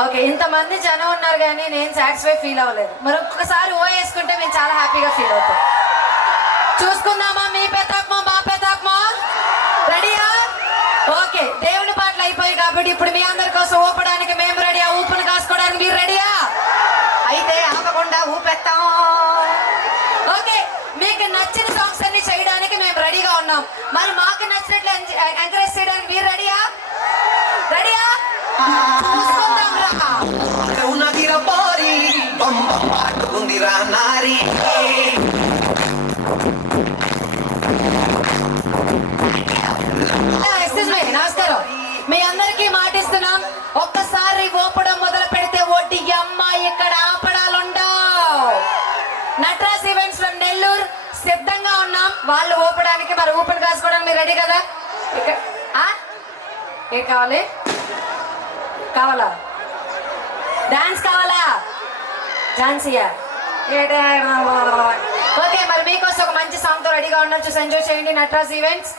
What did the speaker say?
Okay, ఇంతమంది జనం ఉన్నారు కానీ నేను సాటిస్ఫై ఫీల్ అవ్వలేదు. మరి ఒక్కసారి ఓ వేసుకుంటే మేము చాలా హ్యాపీగా ఫీల్ అవుతాం. చూసుకుందామా? మీ పెతాత్మా మా పెతాత్మా రెడీయా? ఓకే, దేవుని పాటలు అయిపోయి కాబట్టి ఇప్పుడు మీ అందరి కోసం ఊపడానికి మేము రెడీయా? ఊపును కాసుకోవడానికి మీరు రెడీయా? అయితే ఆపకుండా ఊపెత్తాం. ఓకే, మీకు నచ్చిన సాంగ్స్ అన్ని చేయడానికి మేము రెడీగా ఉన్నాం. మరి మాకు నచ్చినట్లు ఎంకరేజ్ చేయడానికి మీరు రెడీయా? రెడీయా? చూసుకుందాం రా. నమస్కారం, మీ అందరికీ మాటిస్తున్నాం, ఒక్కసారి ఊపడం మొదలు పెడితే ఒడ్డి అమ్మాయి ఇక్కడ ఆపడాలుండవు. నటరాజ్ ఈవెంట్స్ ఫ్రమ్ నెల్లూరు సిద్ధంగా ఉన్నాం వాళ్ళు ఊపడానికి. మరి ఊపిరి కాసుకోవడానికి మీరు రెడీ కదా? ఏ కావాలి? కావాలా? డాన్స్ కావాలా? ఝాన్సీయా? ఓకే, మరి మీకోసం ఒక మంచి సాంగ్తో రెడీగా ఉన్నారు. చూసి ఎంజాయ్ చేయండి. నటరాజ్ ఈవెంట్స్.